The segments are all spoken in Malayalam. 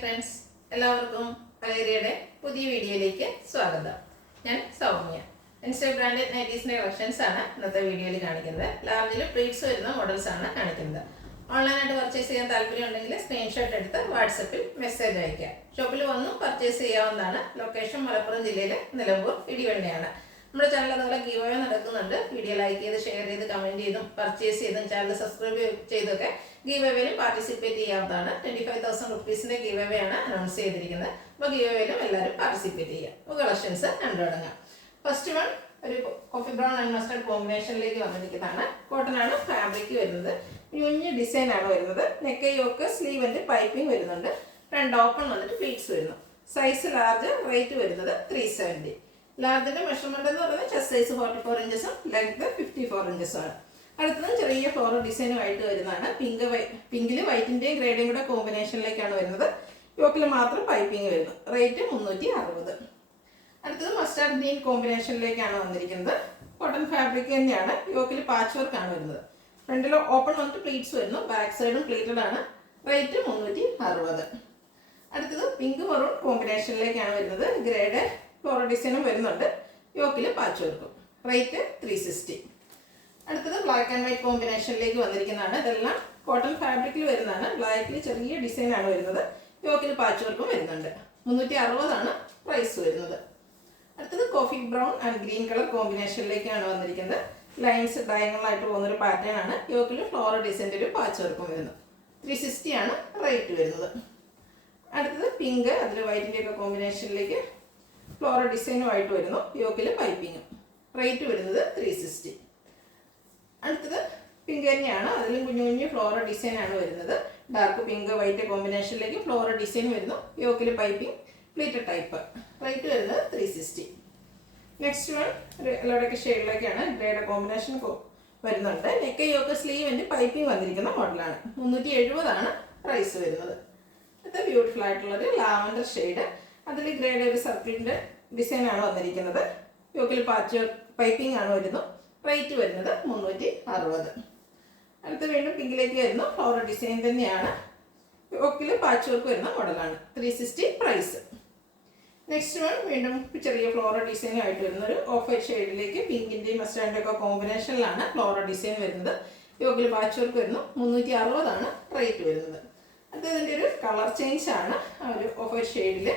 ഫ്രണ്ട്സ്, എല്ലാവർക്കും വലേറിയയുടെ പുതിയ വീഡിയോയിലേക്ക് സ്വാഗതം. ഞാൻ സൗമ്യ. ഇൻസ്റ്റഗ്രാം ബ്രാൻഡഡ് നൈറ്റീസിന്റെ കളക്ഷൻസ് ആണ് ഇന്നത്തെ വീഡിയോയിൽ കാണിക്കുന്നത്. ലാർജിൽ പ്ലീറ്റ്സ് വരുന്ന മോഡൽസ് ആണ് കാണിക്കുന്നത്. ഓൺലൈനായിട്ട് പർച്ചേസ് ചെയ്യാൻ താല്പര്യം ഉണ്ടെങ്കിൽ സ്ക്രീൻഷോട്ട് എടുത്ത് വാട്സപ്പിൽ മെസ്സേജ് അയക്കാം. ഷോപ്പിൽ വന്നും പർച്ചേസ് ചെയ്യാവുന്നതാണ്. ലൊക്കേഷൻ മലപ്പുറം ജില്ലയിലെ നിലമ്പൂർ ഇടിവണ്ണയാണ്. നമ്മുടെ ചാനൽ അതുപോലെ ഗീവ് അവേ നടക്കുന്നുണ്ട്. വീഡിയോ ലൈക്ക് ചെയ്ത് ഷെയർ ചെയ്ത് കമന്റ് ചെയ്തും പർച്ചേസ് ചെയ്തും ചാനൽ സബ്സ്ക്രൈബ് ചെയ്തൊക്കെ ഗീവ് അവേയിൽ പാർട്ടിസിപ്പേറ്റ് ചെയ്യാവുന്നതാണ്. 25,000 റുപ്പീസിന്റെ ഗീവ് അവേ ആണ് അനൗൺസ് ചെയ്തിരിക്കുന്നത്. അപ്പോൾ ഗീവ് അവേയിലും എല്ലാവരും പാർട്ടിസിപ്പേറ്റ് ചെയ്യാം. അപ്പോൾ കളക്ഷൻസ് കണ്ടു തുടങ്ങാം. ഫസ്റ്റ് വൺ ഒരു കോഫി ബ്രൗൺ ആൻഡ് മസ്റ്റർഡ് കോമ്പിനേഷനിലേക്ക് വന്നിരിക്കുന്നതാണ്. കോട്ടൺ ആണ് ഫാബ്രിക് വരുന്നത്. കുഞ്ഞു ഡിസൈൻ ആണ് വരുന്നത്. Neck yoke sleeve and piping വരുന്നുണ്ട്. രണ്ട് ഓപ്പൺ വന്നിട്ട് പ്ലീറ്റ്സ് വരുന്നു. സൈസ് ലാർജ്, റേറ്റ് വരുന്നത് 370. ലാർജിന്റെ മെഷർമെന്റ് എന്ന് പറയുന്നത് ചെസ്റ്റ് സൈസ് 44 ഇഞ്ചസും ലെങ്ത് 54 ഇഞ്ചസും ആണ്. അടുത്തതും ചെറിയ ഫ്ലോറൽ ഡിസൈനുമായിട്ട് വരുന്നതാണ്. പിങ്കിൽ വൈറ്റിന്റെയും ഗ്രേഡും കൂടെ കോമ്പിനേഷനിലേക്കാണ് വരുന്നത്. യോക്കിൽ മാത്രം പൈപ്പിംഗ് വരുന്നു. റേറ്റ് 360. അടുത്തത് മസ്റ്റാർഡ് ഗ്രീൻ കോമ്പിനേഷനിലേക്കാണ് വന്നിരിക്കുന്നത്. കോട്ടൺ ഫാബ്രിക് തന്നെയാണ്. യോക്കിൽ പാച്ച് വർക്ക് ആണ് വരുന്നത്. ഫ്രണ്ടിൽ ഓപ്പൺ വന്നിട്ട് പ്ലീറ്റ്സ് വരുന്നു. ബാക്ക് സൈഡും പ്ലീറ്റഡ് ആണ്. റേറ്റ് 360. അടുത്തത് പിങ്ക് മറൂൺ കോമ്പിനേഷനിലേക്കാണ് വരുന്നത്. ഗ്രേഡ് ഫ്ലോറൽ ഡിസൈനും വരുന്നുണ്ട്. യോക്കിൽ പാച്ച് വർക്കും. റേറ്റ് 360. അടുത്തത് ബ്ലാക്ക് ആൻഡ് വൈറ്റ് കോമ്പിനേഷനിലേക്ക് വന്നിരിക്കുന്നതാണ്. ഇതെല്ലാം കോട്ടൺ ഫാബ്രിക്കിൽ വരുന്നതാണ്. ബ്ലാക്കിൽ ചെറിയ ഡിസൈൻ ആണ് വരുന്നത്. യോക്കിൽ പാച്ച് വർക്കും വരുന്നുണ്ട്. 360 ആണ് പ്രൈസ് വരുന്നത്. അടുത്തത് coffee brown and green colour കോമ്പിനേഷനിലേക്കാണ് വന്നിരിക്കുന്നത്. ലൈൻസ് ഡയഗണൽ ആയിട്ട് പോകുന്നൊരു പാറ്റേൺ ആണ്. യോക്കിൽ ഫ്ലോറൽ ഡിസൈൻ്റെ ഒരു പാച്ച് വർക്കും വരുന്നു. 360 ആണ് റേറ്റ് വരുന്നത്. അടുത്തത് പിങ്ക്, അതിൽ വൈറ്റിൻ്റെ ഒക്കെ കോമ്പിനേഷനിലേക്ക് ഫ്ലോറൽ ഡിസൈനുമായിട്ട് വരുന്നു. യോക്കിൽ പൈപ്പിങ്ങും. റേറ്റ് വരുന്നത് 360. അടുത്തത് പിങ്ക് തന്നെയാണ്. അതിലും കുഞ്ഞു കുഞ്ഞു ഫ്ലോറൽ ഡിസൈൻ ആണ് വരുന്നത്. ഡാർക്ക് പിങ്ക് വൈറ്റ് കോമ്പിനേഷനിലേക്ക് ഫ്ലോറൽ ഡിസൈൻ വരുന്നു. യോക്കിൽ പൈപ്പിംഗ്, പ്ലീറ്റഡ് ടൈപ്പ്. റേറ്റ് വരുന്നത് 360. നെക്സ്റ്റ് വൺ ഒരു എല്ലാവരുടെയൊക്കെ ഷെയ്ഡിലേക്കാണ്. ഗ്രേഡ് കോമ്പിനേഷൻ വരുന്നുണ്ട്. Neck yoke sleeve and piping വന്നിരിക്കുന്ന മോഡലാണ്. 370 ആണ് പ്രൈസ് വരുന്നത്. ഇത് ബ്യൂട്ടിഫുൾ ആയിട്ടുള്ളൊരു ലാവൻഡർ ഷെയ്ഡ്. അതിൽ ഗ്രേഡ് ഒരു സർക്കിളിൻ്റെ ഡിസൈൻ ആണ് വന്നിരിക്കുന്നത്. യോക്കിൽ പാച്ച് പൈപ്പിംഗ് ആണ് വരുന്നത്. റേറ്റ് വരുന്നത് 360. അടുത്ത് വീണ്ടും പിങ്കിലേക്ക് വരുന്നു. ഫ്ലോറൽ ഡിസൈൻ തന്നെയാണ്. യോക്കിൽ പാച്ച് വർക്ക് വരുന്ന മോഡലാണ്. 360 പ്രൈസ്. നെക്സ്റ്റ് വൺ വീണ്ടും ചെറിയ ഫ്ലോറൽ ഡിസൈനുമായിട്ട് വരുന്ന ഒരു ഓഫ് വൈറ്റ് ഷെയ്ഡിലേക്ക് പിങ്കിൻ്റെയും മസ്റ്റാർഡിൻ്റെ ഒക്കെ കോമ്പിനേഷനിലാണ് ഫ്ലോറൽ ഡിസൈൻ വരുന്നത്. യോക്കിൽ പാച്ച് വർക്ക് വരുന്നു. 360 ആണ് റേറ്റ് വരുന്നത്. അതിൻ്റെ ഒരു കളർ ചേഞ്ച് ആണ്. ആ ഒരു ഓഫ് വൈറ്റ് ഷെയ്ഡിൽ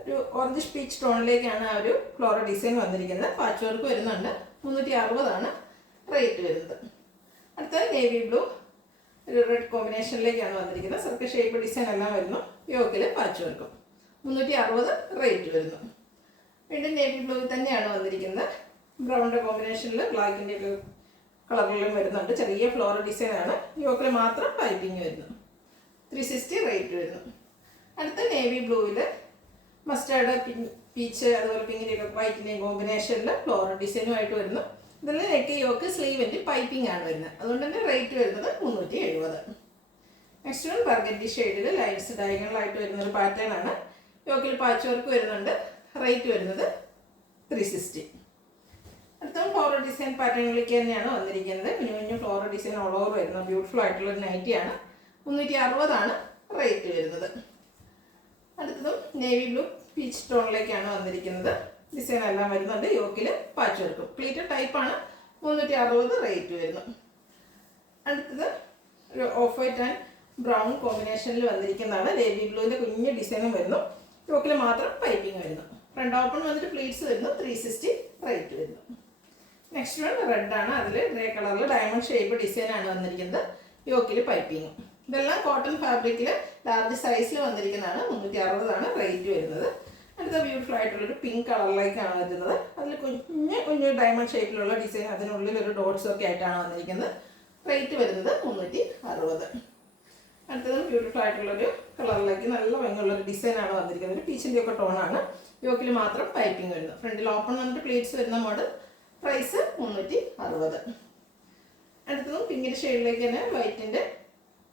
ഒരു ഓറഞ്ച് പീച്ച് ടോണിലേക്കാണ് ആ ഒരു ഫ്ലോറൽ ഡിസൈൻ വന്നിരിക്കുന്നത്. പാച്ച് വർക്ക് വരുന്നുണ്ട്. 360 ആണ് റേറ്റ് വരുന്നത്. അടുത്ത നേവി ബ്ലൂ ഒരു റെഡ് കോമ്പിനേഷനിലേക്കാണ് വന്നിരിക്കുന്നത്. സർക്കിൾ ഷേപ്പ് ഡിസൈൻ എല്ലാം വരുന്നു. യോക്കിൽ പാച്ച് വർക്കും. 360 റേറ്റ് വരുന്നു. വീണ്ടും നേവി ബ്ലൂ തന്നെയാണ് വന്നിരിക്കുന്നത്. ബ്രൗണിൻ്റെ കോമ്പിനേഷനിൽ ബ്ലാക്കിൻ്റെ ഒക്കെ കളറിലും വരുന്നുണ്ട്. ചെറിയ ഫ്ലോറൽ ഡിസൈൻ ആണ്. യോക്കിൽ മാത്രം പൈപ്പിംഗ് വരുന്നു. 360 റേറ്റ് വരുന്നു. അടുത്ത നേവി ബ്ലൂവിൽ മസ്റ്റാർഡ് പീച്ച് അതുപോലെ പിങ്കിൻ്റെയൊക്കെ വൈറ്റിൻ്റെയും കോമ്പിനേഷനിൽ ഫ്ലോറൽ ഡിസൈനുമായിട്ട് വരുന്നു. ഇതിൽ നെക്ക് യോക്ക് സ്ലീവിൻ്റെ പൈപ്പിംഗ് ആണ് വരുന്നത്. അതുകൊണ്ട് തന്നെ റേറ്റ് വരുന്നത് 370. നെക്സ്റ്റ് വൺ ബർഗൻഡി ഷെയ്ഡിൽ ലൈൻസ് ഡയഗണലായിട്ട് വരുന്നൊരു പാറ്റേൺ ആണ്. യോക്കിൽ പാച്ച് വർക്ക് വരുന്നുണ്ട്. റേറ്റ് വരുന്നത് 360. അടുത്ത ഫ്ലോറൽ ഡിസൈൻ പാറ്റേണിലേക്ക് തന്നെയാണ് വന്നിരിക്കുന്നത്. കുഞ്ഞു കുഞ്ഞു ഫ്ലോറൽ ഡിസൈൻ ഓൾ ഓവർ വരുന്ന ബ്യൂട്ടിഫുൾ ആയിട്ടുള്ളൊരു നൈറ്റിയാണ്. 360 ആണ് റേറ്റ് വരുന്നത്. അടുത്തതും നേവി ബ്ലൂ പീച്ച് ടോണിലേക്കാണ് വന്നിരിക്കുന്നത്. ഡിസൈൻ എല്ലാം വരുന്നുണ്ട്. യോക്കിൽ പാച്ച് വർക്കും. പ്ലീറ്റഡ് ടൈപ്പാണ്. 360 റേറ്റ് വരുന്നു. അടുത്തത് ഒരു ഓഫ് വൈറ്റ് ആൻഡ് ബ്രൗൺ കോമ്പിനേഷനിൽ വന്നിരിക്കുന്നതാണ്. നേവി ബ്ലൂവിൻ്റെ കുഞ്ഞ് ഡിസൈനും വരുന്നു. യോക്കിൽ മാത്രം പൈപ്പിംഗ് വരുന്നു. ഫ്രണ്ട് ഓപ്പൺ വന്നിട്ട് പ്ലീറ്റ്സ് വരുന്നു. 360 റേറ്റ് വരുന്നു. നെക്സ്റ്റ് വൺ റെഡ് ആണ്. അതിൽ ഗ്രേ കളറിൽ ഡയമണ്ട് ഷേപ്പ് ഡിസൈൻ ആണ് വന്നിരിക്കുന്നത്. യോക്കിൽ പൈപ്പിംഗ്. ഇതെല്ലാം കോട്ടൺ ഫാബ്രിക്കിൽ ലാർജ് സൈസിൽ വന്നിരിക്കുന്നതാണ്. 360 ആണ് റേറ്റ് വരുന്നത്. അടുത്ത ബ്യൂട്ടിഫുൾ ആയിട്ടുള്ളൊരു പിങ്ക് കളറിലേക്കാണ് വരുന്നത്. അതിൽ കുഞ്ഞ് കുഞ്ഞു ഡയമണ്ട് ഷേപ്പിലുള്ള ഡിസൈൻ, അതിനുള്ളിൽ ഒരു ഡോട്ട്സ് ഒക്കെ ആയിട്ടാണ് വന്നിരിക്കുന്നത്. റേറ്റ് വരുന്നത് 360. അടുത്തതും ബ്യൂട്ടിഫുൾ ആയിട്ടുള്ളൊരു കളറിലേക്ക് നല്ല ഭംഗിയുള്ളൊരു ഡിസൈനാണ് വന്നിരിക്കുന്നത്. ഒരു പീച്ചിൻ്റെ ഒക്കെ ടോണാണ്. യോക്കിൽ മാത്രം പൈപ്പിംഗ് വരുന്നത്. ഫ്രണ്ടിൽ ഓപ്പൺ വന്നിട്ട് പ്ലീറ്റ്സ് വരുന്ന മോഡൽ. പ്രൈസ് 360. അടുത്തതും പിങ്കിൻ്റെ ഷെയ്ഡിലേക്ക് തന്നെ വൈറ്റിൻ്റെ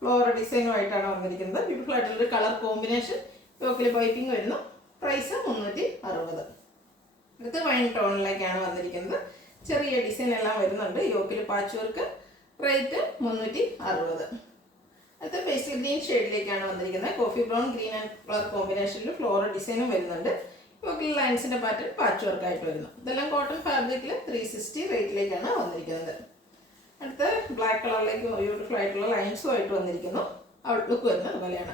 ഫ്ലോറൽ ഡിസൈനുമായിട്ടാണ് വന്നിരിക്കുന്നത്. ബ്യൂട്ടിഫുൾ ആയിട്ടുള്ളൊരു കളർ കോമ്പിനേഷൻ. യോക്കിൽ പൈപ്പിംഗ് വരുന്നു. പ്രൈസ് 360. അടുത്ത് വൈൻ ടോണിലേക്കാണ് വന്നിരിക്കുന്നത്. ചെറിയ ഡിസൈൻ എല്ലാം വരുന്നുണ്ട്. യോക്കിൽ പാച്ച് വർക്ക്. റേറ്റ് 360. അടുത്ത പേസ്റ്റൽ ഗ്രീൻ ഷെയ്ഡിലേക്കാണ് വന്നിരിക്കുന്നത്. Coffee brown green and colour കോമ്പിനേഷനിൽ ഫ്ലോറൽ ഡിസൈനും വരുന്നുണ്ട്. യോക്കിൽ ലൈൻസിൻ്റെ പാറ്റേൺ പാച്ച് വർക്കായിട്ട് വരുന്നു. ഇതെല്ലാം കോട്ടൺ ഫാബ്രിക്കിൽ 360 റേറ്റിലേക്കാണ് വന്നിരിക്കുന്നത്. അടുത്ത ബ്ലാക്ക് കളറിലേക്ക് ബ്യൂട്ടിഫുൾ ആയിട്ടുള്ള ലൈൻസും ആയിട്ട് വന്നിരിക്കുന്നു. ഔട്ട്ലുക്ക് വരുന്നത് അതുപോലെയാണ്.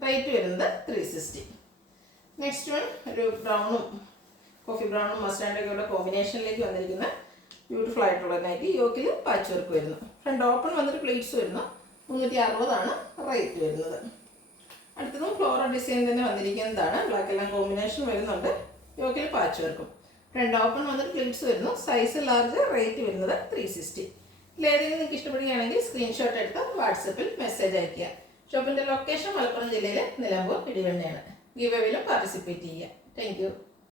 റേറ്റ് വരുന്നത് 360. നെക്സ്റ്റ് വൺ ഒരു ബ്രൗണും കോഫി ബ്രൗണും മസ്റ്റാൻഡൊക്കെ ഉള്ള കോമ്പിനേഷനിലേക്ക് വന്നിരിക്കുന്ന ബ്യൂട്ടിഫുൾ ആയിട്ടുള്ള നൈറ്റി. യോക്കിൽ പാച്ച് വർക്ക് വരുന്നു. ഫ്രണ്ട് ഓപ്പൺ വന്നിട്ട് പ്ലീറ്റ്സ് വരുന്നു. 360 റേറ്റ് വരുന്നത്. അടുത്തതും ഫ്ലോറൽ ഡിസൈൻ തന്നെ വന്നിരിക്കുന്നതാണ്. ബ്ലാക്ക് എല്ലാം കോമ്പിനേഷൻ വരുന്നുണ്ട്. യോക്കിൽ പാച്ച് വർക്കും. ഫ്രണ്ട് ഓപ്പൺ വന്നിട്ട് പ്ലീറ്റ്സ് വരുന്നു. Size large. റേറ്റ് വരുന്നത് 360. ഇതിലേതെങ്കിലും നിങ്ങൾക്ക് ഇഷ്ടപ്പെടുകയാണെങ്കിൽ സ്ക്രീൻഷോട്ട് എടുത്ത് വാട്സപ്പിൽ മെസ്സേജ് അയയ്ക്കുക. ഷോപ്പിൻ്റെ ലൊക്കേഷൻ മലപ്പുറം ജില്ലയിലെ നിലമ്പൂർ ഇടിവണ്ണയാണ്. ഗിവ് അവേയിലും പാർട്ടിസിപ്പേറ്റ് ചെയ്യുക. Thank you.